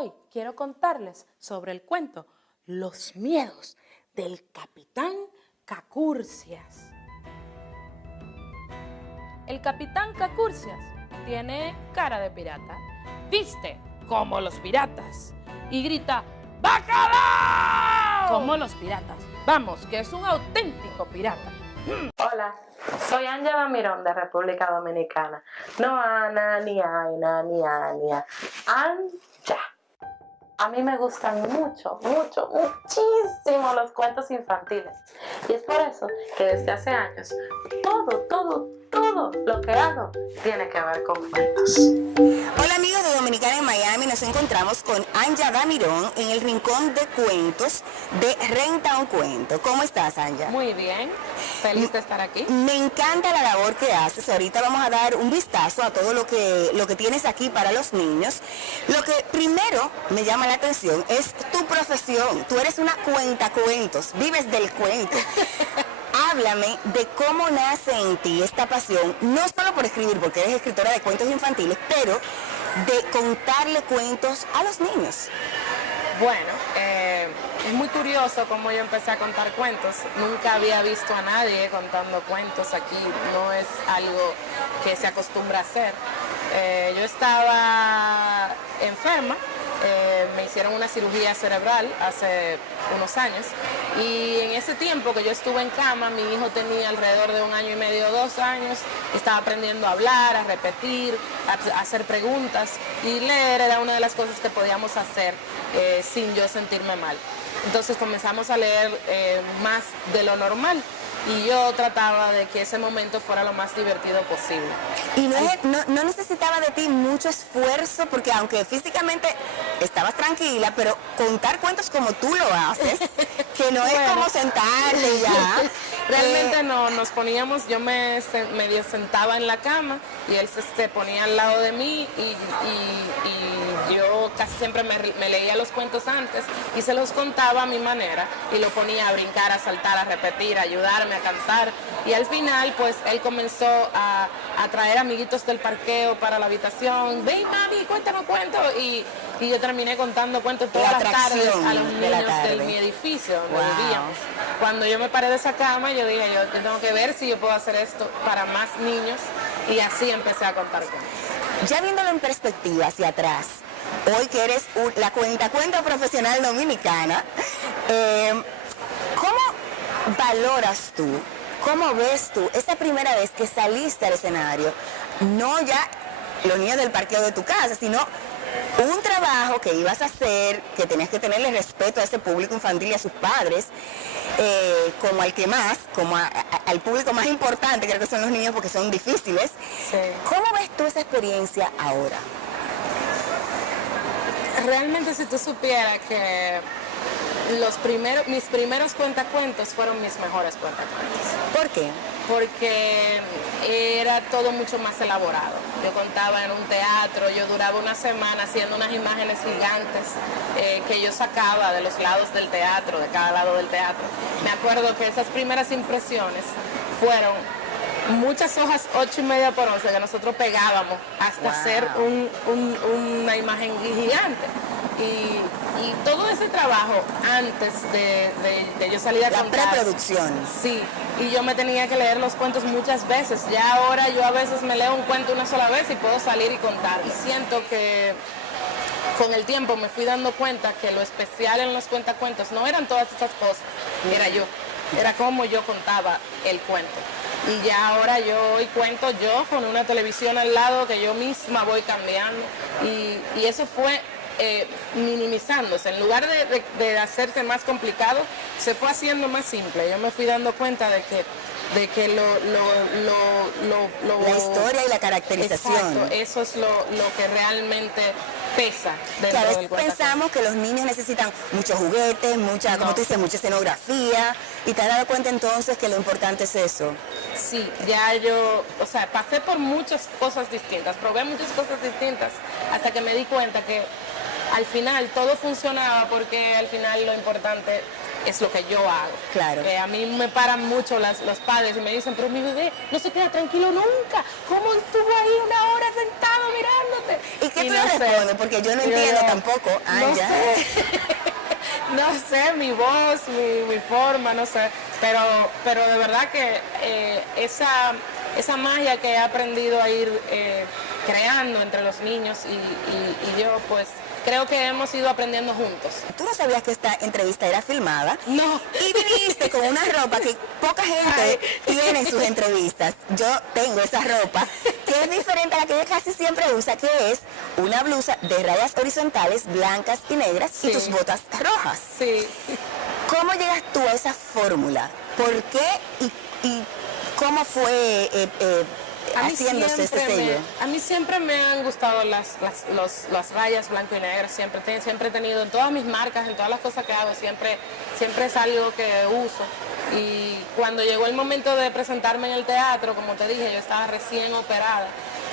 Hoy quiero contarles sobre el cuento Los miedos del Capitán Cacurcias. El Capitán Cacurcias tiene cara de pirata, viste como los piratas y grita ¡Bacalao! Como los piratas. Vamos, que es un auténtico pirata. Hola, soy Anja Mirón de República Dominicana. No Ana, ni Aina, ni Ania. Anja. A mí me gustan muchísimo los cuentos infantiles. Y es por eso que desde hace años todo lo que hago tiene que ver con cuentos. Hola amigos de Dominicana en Miami, nos encontramos con Anja Damirón en el Rincón de Cuentos de Renta un Cuento. ¿Cómo estás, Anja? Muy bien, feliz de estar aquí. Me encanta la labor que haces. Ahorita vamos a dar un vistazo a todo lo que tienes aquí para los niños. Lo que primero me llama la atención es tu profesión. Tú eres una cuentacuentos, vives del cuento. Háblame de cómo nace en ti esta pasión, no solo por escribir, porque eres escritora de cuentos infantiles, pero de contarle cuentos a los niños. Bueno, es muy curioso cómo yo empecé a contar cuentos. Nunca había visto a nadie contando cuentos aquí, no es algo que se acostumbra a hacer. Yo estaba enferma, me hicieron una cirugía cerebral hace unos años y en ese tiempo que yo estuve en cama, mi hijo tenía alrededor de 1 año y medio, 2 años, estaba aprendiendo a hablar, a repetir, a hacer preguntas, y leer era una de las cosas que podíamos hacer sin yo sentirme mal. Entonces comenzamos a leer más de lo normal. Y yo trataba de que ese momento fuera lo más divertido posible. Y no necesitaba de ti mucho esfuerzo, porque aunque físicamente estabas tranquila, pero contar cuentos como tú lo haces, que no es como sentarte y ya. Realmente no, nos poníamos, yo medio sentaba en la cama y él se ponía al lado de mí y yo casi siempre me leía los cuentos antes y se los contaba a mi manera y lo ponía a brincar, a saltar, a repetir, a ayudarme a cantar, y al final pues él comenzó a traer amiguitos del parqueo para la habitación. Ven mami, cuéntame cuentos, y yo terminé contando cuentos todas las tardes a los niños de mi edificio donde vivíamos. Cuando yo me paré de esa cama, yo dije, yo tengo que ver si yo puedo hacer esto para más niños, y así empecé a contar cuentos. Ya viéndolo en perspectiva hacia atrás, hoy que eres la cuentacuento profesional dominicana, ¿cómo valoras tú, cómo ves tú esa primera vez que saliste al escenario? No ya los niños del parqueo de tu casa, sino un trabajo que ibas a hacer, que tenías que tenerle respeto a ese público infantil y a sus padres, como al que más, como al público más importante, creo que son los niños porque son difíciles. Sí. ¿Cómo ves tú esa experiencia ahora? Realmente, si tú supieras que mis primeros cuentacuentos fueron mis mejores cuentacuentos. ¿Por qué? Porque era todo mucho más elaborado. Yo contaba en un teatro, yo duraba una semana haciendo unas imágenes gigantes que yo sacaba de los lados del teatro, de cada lado del teatro. Me acuerdo que esas primeras impresiones fueron muchas hojas 8,5 por 11 que nosotros pegábamos hasta hacer una imagen gigante. Y todo ese trabajo antes de yo salir a contar. La preproducción. Sí, y yo me tenía que leer los cuentos muchas veces. Ya ahora yo a veces me leo un cuento una sola vez y puedo salir y contar. Y siento que con el tiempo me fui dando cuenta que lo especial en los cuentacuentos no eran todas esas cosas, era yo. Era como yo contaba el cuento. Y ya ahora yo hoy cuento yo con una televisión al lado que yo misma voy cambiando. Y eso fue minimizándose. En lugar de hacerse más complicado, se fue haciendo más simple. Yo me fui dando cuenta de que la historia y la caracterización. Exacto, eso es lo que realmente pesa dentro del cuento. Pensamos que los niños necesitan muchos juguetes, como tú dices, mucha escenografía, y te has dado cuenta entonces que lo importante es eso. Sí, ya yo, pasé por muchas cosas distintas, probé muchas cosas distintas, hasta que me di cuenta que al final todo funcionaba, porque al final lo importante es lo que yo hago. Claro. A mí me paran mucho los padres y me dicen, pero mi bebé no se queda tranquilo nunca. ¿Cómo estuvo ahí una hora sentado mirándote? ¿Y qué tú le respondes? Porque yo no entiendo tampoco. No ya. sé. No sé, mi voz, mi forma, no sé. Pero de verdad que esa magia que he aprendido a ir creando entre los niños y yo, pues creo que hemos ido aprendiendo juntos. Tú no sabías que esta entrevista era filmada. No. Y viniste con una ropa que poca gente tiene en sus entrevistas. Yo tengo esa ropa que es diferente a la que ella casi siempre usa, que es una blusa de rayas horizontales blancas y negras y tus botas rojas. Sí. ¿Cómo llegas tú a esa fórmula? ¿Por qué y cómo fue haciéndose ese sello? A mí siempre me han gustado las rayas blanco y negro, siempre he tenido en todas mis marcas, en todas las cosas que hago, siempre es algo que uso. Y cuando llegó el momento de presentarme en el teatro, como te dije, yo estaba recién operada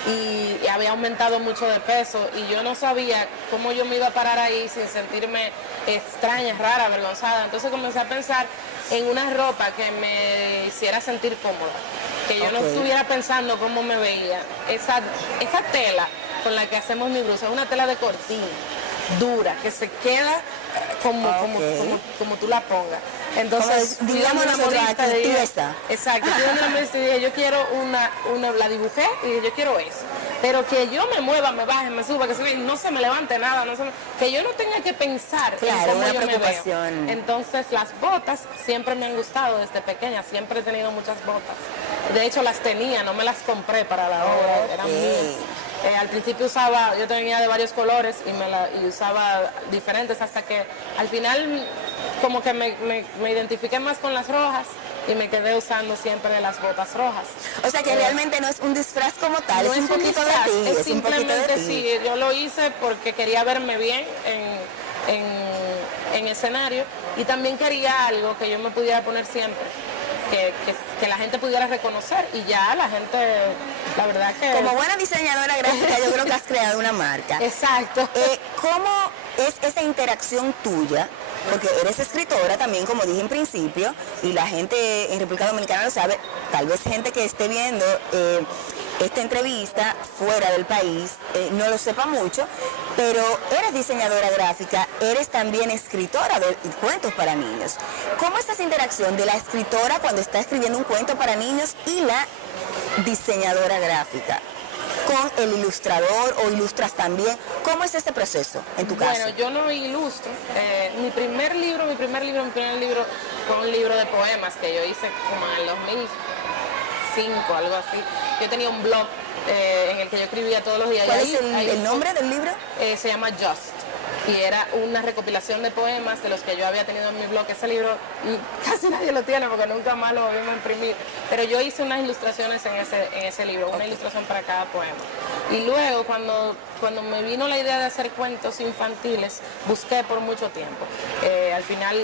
y había aumentado mucho de peso y yo no sabía cómo yo me iba a parar ahí sin sentirme extraña, rara, avergonzada. Entonces comencé a pensar en una ropa que me hiciera sentir cómoda, que yo no estuviera pensando cómo me veía. Esa tela con la que hacemos mi blusa es una tela de cortina, dura, que se queda como tú la pongas. Entonces, digamos una modista de pieza. Exacto, y dije, yo quiero la dibujé y dije, yo quiero eso. Pero que yo me mueva, me baje, me suba, que no se me levante nada, que yo no tenga que pensar claro, en cómo yo me veo. Entonces, las botas siempre me han gustado desde pequeña, siempre he tenido muchas botas. De hecho, las tenía, no me las compré para la obra, eran mías. Al principio yo tenía de varios colores y usaba diferentes hasta que al final como que me identifiqué más con las rojas y me quedé usando siempre las botas rojas. O sea que realmente no es un disfraz como tal, no es un poquito de ti. Es simplemente sí, yo lo hice porque quería verme bien en escenario y también quería algo que yo me pudiera poner siempre. Que la gente pudiera reconocer y ya la gente, la verdad que... Como buena diseñadora gráfica yo creo que has creado una marca. Exacto. ¿Cómo es esa interacción tuya? Porque eres escritora también, como dije en principio, y la gente en República Dominicana lo sabe, tal vez gente que esté viendo esta entrevista fuera del país no lo sepa mucho, pero eres diseñadora gráfica, eres también escritora de cuentos para niños. ¿Cómo es esa interacción de la escritora cuando está escribiendo un cuento para niños y la diseñadora gráfica? Con el ilustrador o ilustras también. ¿Cómo es ese proceso en tu caso? Bueno, yo no ilustro. Mi primer libro fue un libro de poemas que yo hice como en el 2005, algo así. Yo tenía un blog en el que yo escribía todos los días. ¿Cuál es el nombre del libro? Se llama Just. Y era una recopilación de poemas de los que yo había tenido en mi blog. Ese libro casi nadie lo tiene porque nunca más lo volvimos a imprimir. Pero yo hice unas ilustraciones en ese libro, una ilustración para cada poema. Y luego cuando me vino la idea de hacer cuentos infantiles, busqué por mucho tiempo. Al final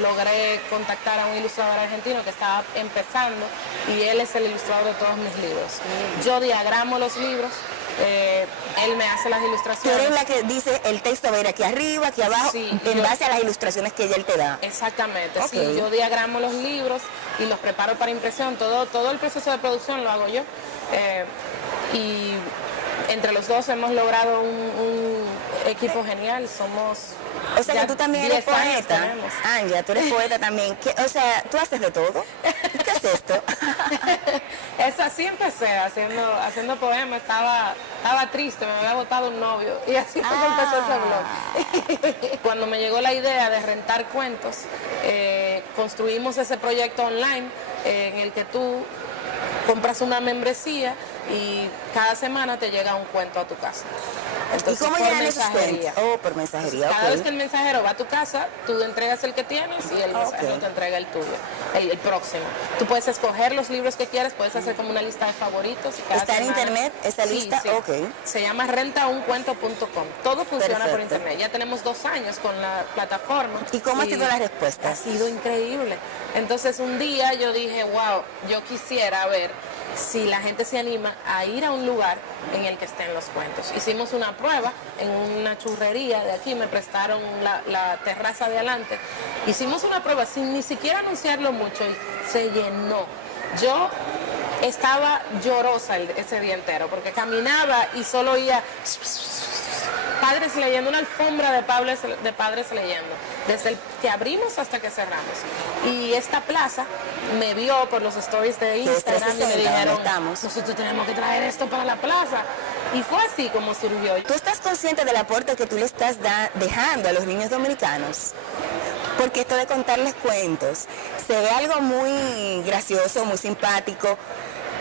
logré contactar a un ilustrador argentino que estaba empezando y él es el ilustrador de todos mis libros. Yo diagramo los libros. Él me hace las ilustraciones. Tú eres la que dice el texto, ver aquí arriba, aquí abajo, sí, en base a las ilustraciones que él te da. Exactamente, sí, yo diagramo los libros y los preparo para impresión, todo el proceso de producción lo hago yo. Y entre los dos hemos logrado un equipo genial, somos... O sea que tú también eres poeta. Anja, tú eres poeta también. O sea, tú haces de todo. ¿Qué es esto? Es así empecé, haciendo poemas, estaba triste, me había botado un novio y así fue que empezó ese blog. Cuando me llegó la idea de rentar cuentos, construimos ese proyecto online en el que tú compras una membresía y cada semana te llega un cuento a tu casa. Entonces, ¿y cómo llegan esos cuentos? Por mensajería. Entonces, cada vez que el mensajero va a tu casa, tú entregas el que tienes y el mensajero te entrega el tuyo, el próximo. Tú puedes escoger los libros que quieres, puedes hacer como una lista de favoritos. Y cada ¿está en internet esa lista? Sí. Okay. Se llama rentauncuento.com. Todo funciona por internet. Ya tenemos 2 años con la plataforma. ¿Y cómo ha sido la respuesta? Ha sido increíble. Entonces un día yo dije, wow, yo quisiera ver si la gente se anima a ir a un lugar en el que estén los cuentos. Hicimos una prueba en una churrería de aquí, me prestaron la terraza de adelante. Hicimos una prueba sin ni siquiera anunciarlo mucho y se llenó. Yo estaba llorosa ese día entero porque caminaba y solo oía padres leyendo, una alfombra de padres leyendo, desde el que abrimos hasta que cerramos. Y esta plaza me vio por los stories de Instagram y me dijeron, nosotros tenemos que traer esto para la plaza. Y fue así como surgió. ¿Tú estás consciente del aporte que tú le estás dejando a los niños dominicanos? Porque esto de contarles cuentos se ve algo muy gracioso, muy simpático,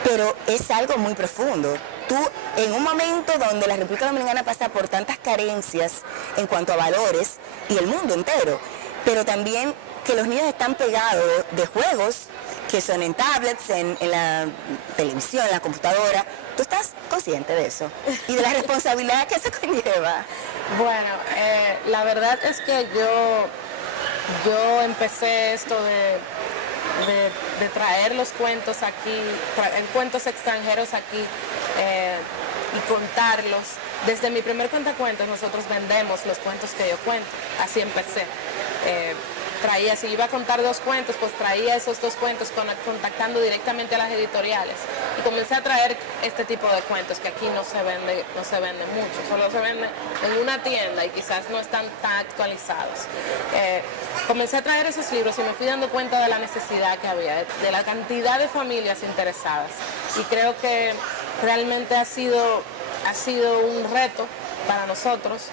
pero es algo muy profundo. Tú, en un momento donde la República Dominicana pasa por tantas carencias en cuanto a valores, y el mundo entero, pero también que los niños están pegados de juegos que son en tablets, en la televisión, en la computadora. ¿Tú estás consciente de eso? Y de la responsabilidad que eso conlleva. Bueno, la verdad es que yo empecé esto de traer los cuentos aquí, traer cuentos extranjeros aquí y contarlos. Desde mi primer cuentacuentos nosotros vendemos los cuentos que yo cuento, así empecé. Si iba a contar 2 cuentos, pues traía esos 2 cuentos contactando directamente a las editoriales. Y comencé a traer este tipo de cuentos que aquí no se vende mucho, solo se vende en una tienda y quizás no están tan actualizados. Comencé a traer esos libros y me fui dando cuenta de la necesidad que había, de la cantidad de familias interesadas. Y creo que realmente ha sido un reto para nosotros.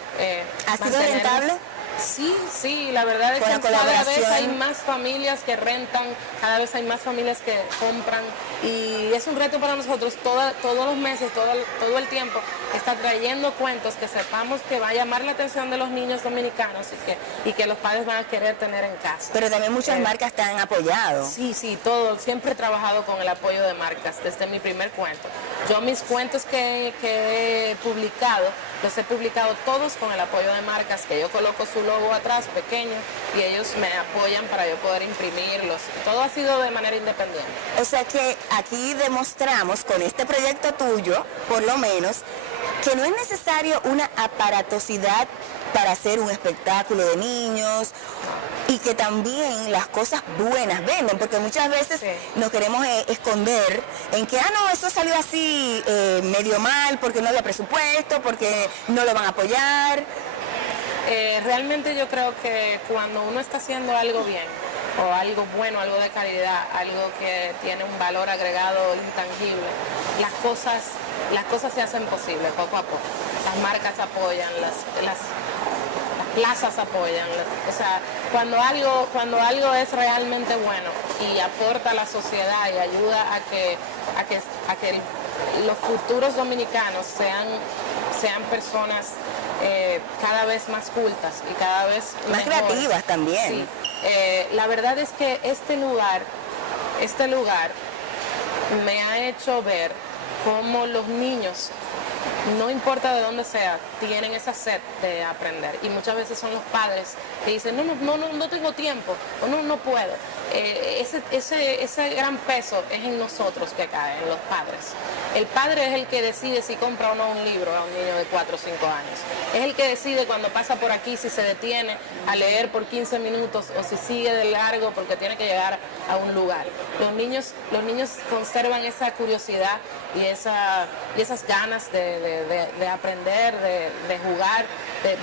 ¿Ha sido rentable? Sí, la verdad es que cada vez hay más familias que rentan, cada vez hay más familias que compran y es un reto para nosotros todos los meses, todo el tiempo, estar trayendo cuentos que sepamos que va a llamar la atención de los niños dominicanos y que los padres van a querer tener en casa. Pero también muchas marcas te han apoyado. Sí, siempre he trabajado con el apoyo de marcas desde mi primer cuento. Yo mis cuentos que he publicado, los he publicado todos con el apoyo de marcas, que yo coloco su logo atrás pequeño y ellos me apoyan para yo poder imprimirlos. Todo ha sido de manera independiente. O sea que aquí demostramos con este proyecto tuyo, por lo menos, que no es necesario una aparatosidad para hacer un espectáculo de niños y que también las cosas buenas venden, porque muchas veces nos queremos esconder en que, no, eso salió así medio mal, porque no había presupuesto, porque no lo van a apoyar. Realmente yo creo que cuando uno está haciendo algo bien, o algo bueno, algo de calidad, algo que tiene un valor agregado intangible, las cosas se hacen posibles poco a poco. Las marcas apoyan, las plazas apoyan. O sea, cuando algo es realmente bueno y aporta a la sociedad y ayuda a que los futuros dominicanos sean personas cada vez más cultas y cada vez más creativas también. Sí. La verdad es que este lugar me ha hecho ver cómo los niños, no importa de dónde sea, tienen esa sed de aprender. Y muchas veces son los padres que dicen, no tengo tiempo, o no puedo. Ese gran peso es en nosotros que cae, en los padres. El padre es el que decide si compra o no un libro a un niño de 4 o 5 años. Es el que decide cuando pasa por aquí si se detiene a leer por 15 minutos o si sigue de largo porque tiene que llegar a un lugar. Los niños conservan esa curiosidad y esas ganas de aprender, de jugar.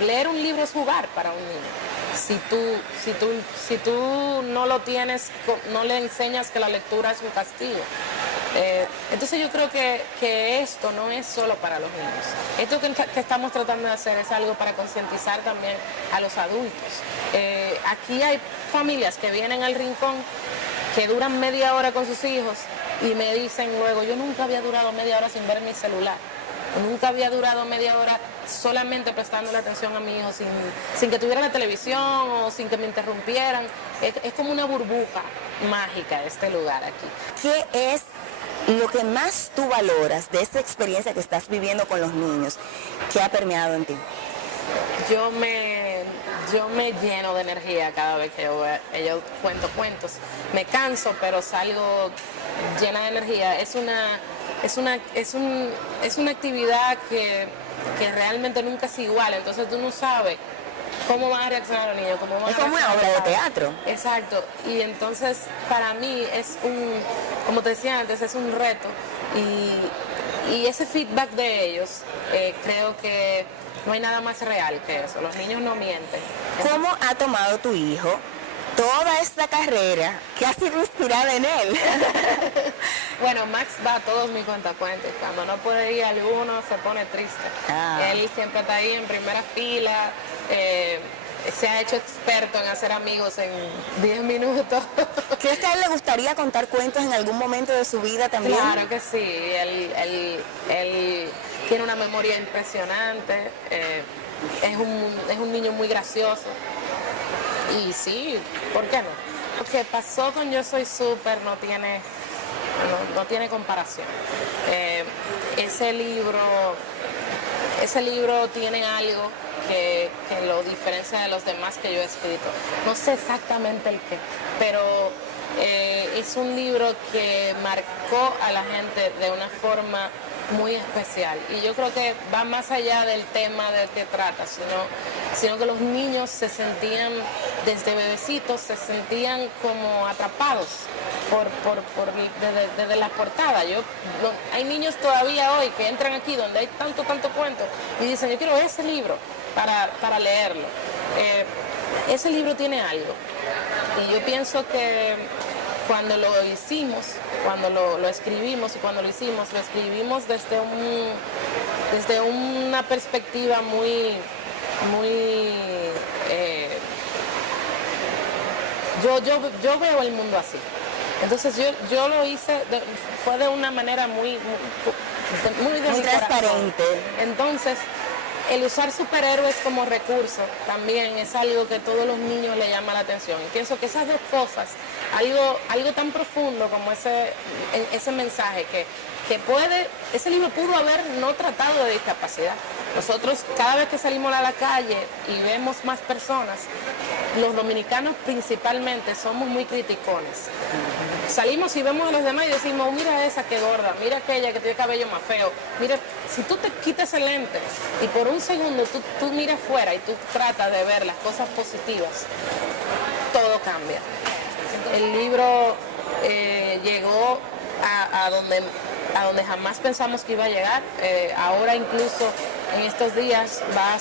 Leer un libro es jugar para un niño. Si tú no lo tienes, no le enseñas que la lectura es un castigo. Entonces yo creo que esto no es solo para los niños. Esto que estamos tratando de hacer es algo para concientizar también a los adultos. Aquí hay familias que vienen al rincón que duran media hora con sus hijos y me dicen luego, yo nunca había durado media hora sin ver mi celular. Nunca había durado media hora solamente prestándole atención a mi hijo sin que tuviera la televisión o sin que me interrumpieran. Es como una burbuja mágica este lugar aquí. ¿Qué es lo que más tú valoras de esta experiencia que estás viviendo con los niños? ¿Qué ha permeado en ti? Yo yo me lleno de energía cada vez que yo cuento cuentos. Me canso, pero salgo llena de energía. Es una actividad que realmente nunca es igual, entonces tú no sabes cómo van a reaccionar los niños, cómo van Es a como una obra de teatro. Exacto, y entonces para mí es como te decía antes, es un reto y ese feedback de ellos, creo que no hay nada más real que eso, los niños no mienten. ¿Cómo ha tomado tu hijo toda esta carrera que ha sido inspirada en él? Bueno, Max va a todos mis cuentacuentos. Cuando no puede ir alguno, se pone triste. Él siempre está ahí en primera fila. Se ha hecho experto en hacer amigos en 10 minutos. ¿Crees que a él le gustaría contar cuentos en algún momento de su vida también? Claro que sí. Él tiene una memoria impresionante. Es un niño muy gracioso. Y sí, ¿por qué no? Lo que pasó con Yo Soy Súper no tiene comparación. Ese libro tiene algo que lo diferencia de los demás que yo he escrito. No sé exactamente el qué, pero es un libro que marcó a la gente de una forma muy especial. Y yo creo que va más allá del tema del que trata, sino que los niños se sentían, desde bebecitos, se sentían como atrapados desde la portada. Hay niños todavía hoy que entran aquí donde hay tanto cuento y dicen, yo quiero ese libro para leerlo. Ese libro tiene algo. Y yo pienso que cuando lo hicimos, cuando lo escribimos y cuando lo escribimos desde una perspectiva muy yo veo el mundo así. Entonces yo lo hice, fue de una manera muy transparente. Entonces, el usar superhéroes como recurso también es algo que a todos los niños le llama la atención. Y pienso que esas dos cosas, algo tan profundo como ese mensaje ese libro pudo haber no tratado de discapacidad. Nosotros cada vez que salimos a la calle y vemos más personas, los dominicanos principalmente somos muy criticones. Salimos y vemos a los demás y decimos, mira esa que gorda, mira aquella que tiene cabello más feo. Mira, si tú te quitas el lente y por un segundo tú miras fuera y tú tratas de ver las cosas positivas, todo cambia. El libro llegó a donde jamás pensamos que iba a llegar. Ahora incluso en estos días va a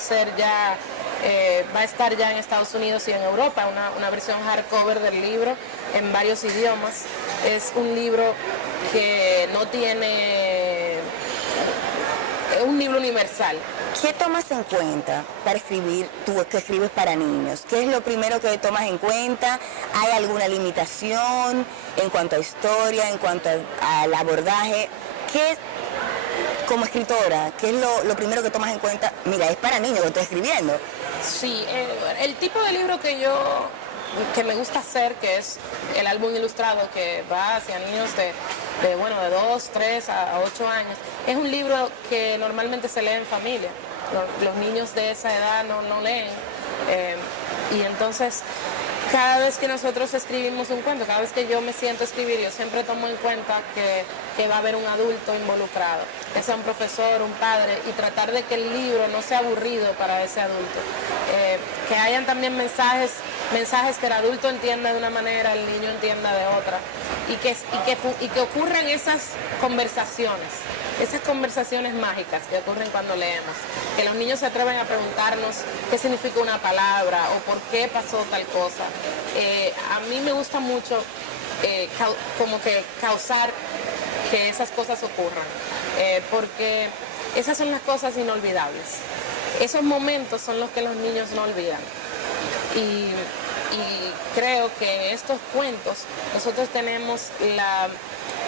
estar ya en Estados Unidos y en Europa, una versión hardcover del libro en varios idiomas. Es un libro que no tiene... Es un libro universal. ¿Qué tomas en cuenta para escribir tú que escribes para niños? ¿Qué es lo primero que tomas en cuenta? ¿Hay alguna limitación en cuanto a historia, en cuanto al abordaje? ¿Qué, como escritora, qué es lo primero que tomas en cuenta? Mira, es para niños que estoy escribiendo. Sí, el tipo de libro que me gusta hacer, que es el álbum ilustrado, que va hacia niños de 2, 3 a 8 años, es un libro que normalmente se lee en familia. Los niños de esa edad no leen. Y entonces, cada vez que nosotros escribimos un cuento, cada vez que yo me siento a escribir, yo siempre tomo en cuenta que va a haber un adulto involucrado, que sea un profesor, un padre, y tratar de que el libro no sea aburrido para ese adulto. Que hayan también mensajes que el adulto entienda de una manera, el niño entienda de otra, y que ocurran esas conversaciones mágicas que ocurren cuando leemos, que los niños se atreven a preguntarnos qué significa una palabra o por qué pasó tal cosa. A mí me gusta mucho como que causar que esas cosas ocurran, porque esas son las cosas inolvidables. Esos momentos son los que los niños no olvidan. Y creo que en estos cuentos nosotros tenemos la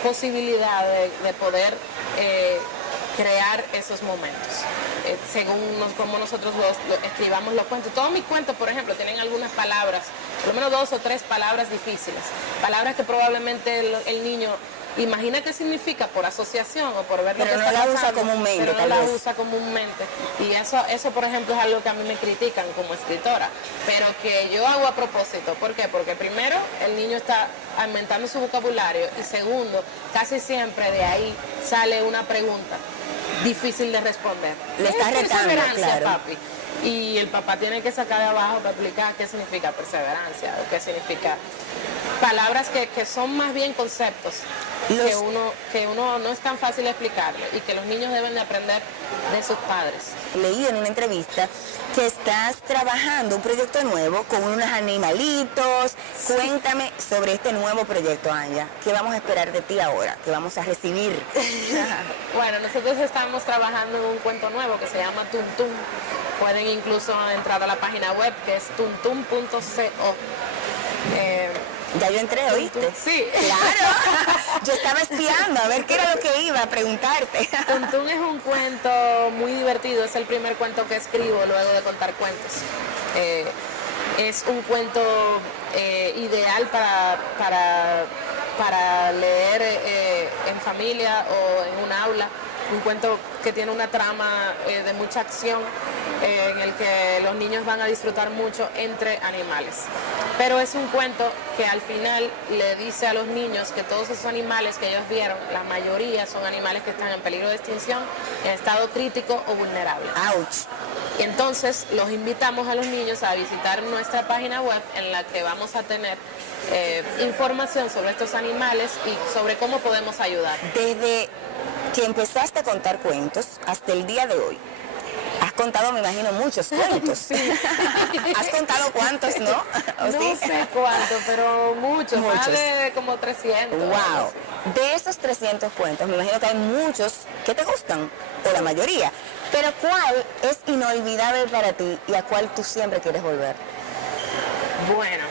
posibilidad de poder crear esos momentos, según como nosotros escribamos los cuentos. Todos mis cuentos, por ejemplo, tienen algunas palabras, por lo menos 2 o 3 palabras difíciles, palabras que probablemente el niño imagina qué significa por asociación o por ver lo Pero que no está la usa pasando, comúnmente, pero no tal la vez. usa comúnmente. Y eso, por ejemplo, es algo que a mí me critican como escritora, pero que yo hago a propósito. ¿Por qué? Porque primero, el niño está aumentando su vocabulario y segundo, casi siempre de ahí sale una pregunta difícil de responder. Le está ¿Qué es retando, perseverancia, claro. papi? Y el papá tiene que sacar de abajo para explicar qué significa perseverancia o qué significa palabras que son más bien conceptos que uno no es tan fácil explicarlo y que los niños deben de aprender de sus padres. Leí en una entrevista que estás trabajando un proyecto nuevo con unos animalitos. Cuéntame sobre este nuevo proyecto, Anya. ¿Qué vamos a esperar de ti ahora? ¿Qué vamos a recibir? Bueno, nosotros estamos trabajando en un cuento nuevo que se llama Tum Tum. Pueden incluso entrar a la página web que es tumtum.co. Ya yo entré, ¿oíste? Sí. Claro. Yo estaba espiando a ver qué era lo que iba a preguntarte. Tum Tum es un cuento muy divertido, es el primer cuento que escribo luego de contar cuentos. Es un cuento ideal para leer en familia o en un aula. Un cuento que tiene una trama de mucha acción en el que los niños van a disfrutar mucho entre animales. Pero es un cuento que al final le dice a los niños que todos esos animales que ellos vieron, la mayoría son animales que están en peligro de extinción, en estado crítico o vulnerable. Ouch. Y entonces los invitamos a los niños a visitar nuestra página web en la que vamos a tener información sobre estos animales y sobre cómo podemos ayudar. Desde que empezaste a contar cuentos hasta el día de hoy, has contado, me imagino, muchos cuentos. Sí. ¿Has contado cuántos, no? ¿O No sí? sé cuánto, pero muchos, más Muchos. de como 300. Wow. De esos 300 cuentos, me imagino que hay muchos que te gustan, o la mayoría. Pero ¿cuál es inolvidable para ti y a cuál tú siempre quieres volver? Bueno,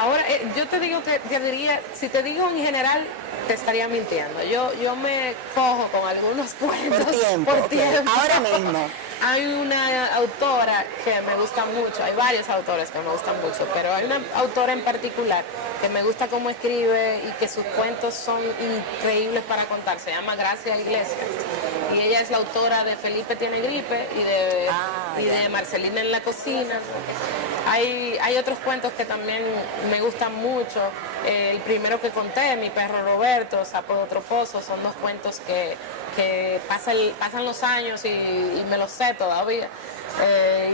ahora yo te digo que diría, si te digo en general, te estaría mintiendo. Yo me cojo con algunos cuentos. Por Por tiempo. tiempo. Ahora mismo. Hay una autora que me gusta mucho, hay varios autores que me gustan mucho, pero hay una autora en particular que me gusta cómo escribe y que sus cuentos son increíbles para contar. Se llama Gracia Iglesias y ella es la autora de Felipe tiene gripe y de Marcelina en la cocina. Hay otros cuentos que también me gustan mucho. El primero que conté, Mi perro Roberto, Sapo de otro pozo, son dos cuentos que pasan los años y me los sé todavía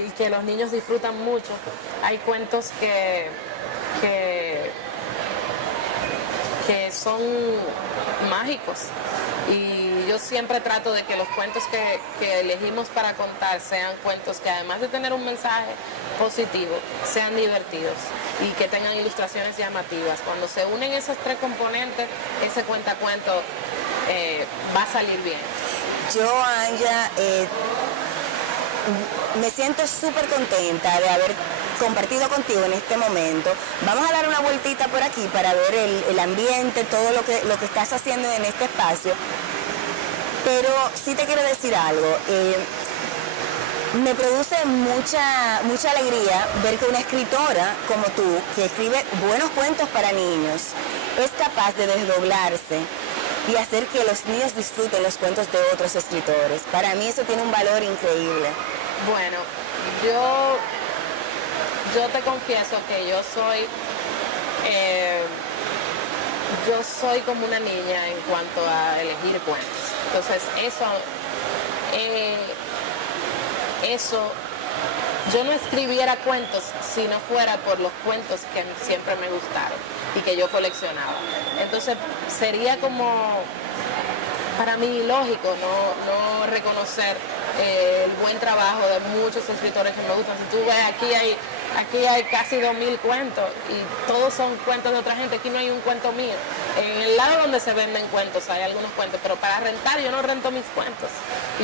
y que los niños disfrutan mucho. Hay cuentos que son mágicos y yo siempre trato de que los cuentos que elegimos para contar sean cuentos que además de tener un mensaje positivo, sean divertidos y que tengan ilustraciones llamativas. Cuando se unen esos tres componentes, ese cuentacuento va a salir bien. Yo, Anya, me siento súper contenta de haber compartido contigo en este momento. Vamos a dar una vueltita por aquí para ver el ambiente, todo lo que estás haciendo en este espacio. Pero sí te quiero decir algo. Me produce mucha alegría ver que una escritora como tú, que escribe buenos cuentos para niños, es capaz de desdoblarse y hacer que los niños disfruten los cuentos de otros escritores. Para mí eso tiene un valor increíble. Bueno, yo te confieso que yo soy como una niña en cuanto a elegir cuentos. Entonces eso yo no escribiera cuentos si no fuera por los cuentos que siempre me gustaron y que yo coleccionaba. Entonces sería como para mí ilógico no reconocer el buen trabajo de muchos escritores que me gustan. Si tú ves, aquí hay casi 2.000 cuentos y todos son cuentos de otra gente. Aquí no hay un cuento mío. En el lado donde se venden cuentos hay algunos cuentos, pero para rentar yo no rento mis cuentos.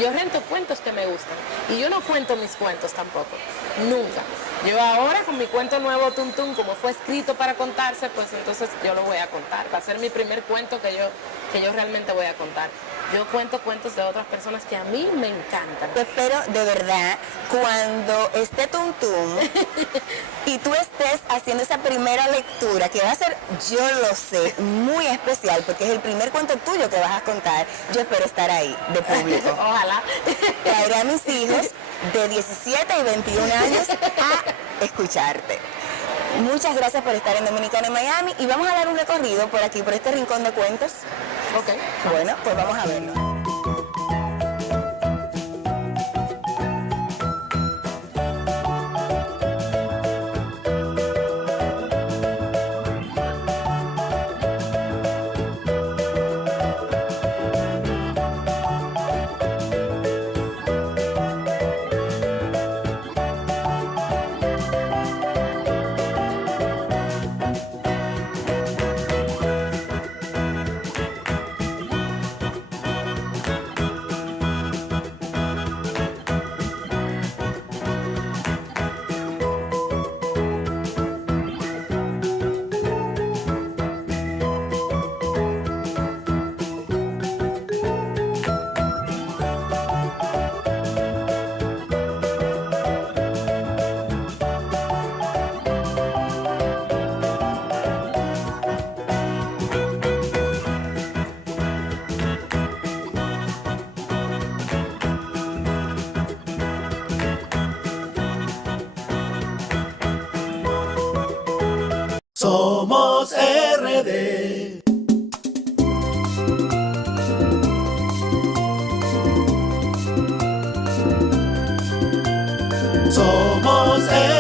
Yo rento cuentos que me gustan y yo no cuento mis cuentos tampoco, nunca. Yo ahora con mi cuento nuevo Tuntún, como fue escrito para contarse, pues entonces yo lo voy a contar. Va a ser mi primer cuento que yo realmente voy a contar. Yo cuento cuentos de otras personas que a mí me encantan. Yo espero de verdad cuando esté Tuntún y tú estés haciendo esa primera lectura, que va a ser, yo lo sé, muy especial, porque es el primer cuento tuyo que vas a contar. Yo espero estar ahí, de público. Ojalá. Traeré a mis hijos de 17 y 21 años a escucharte. Muchas gracias por estar en Dominicana en Miami y vamos a dar un recorrido por aquí, por este rincón de cuentos. Ok. Bueno, pues vamos a verlo. Somos RD. Somos RD.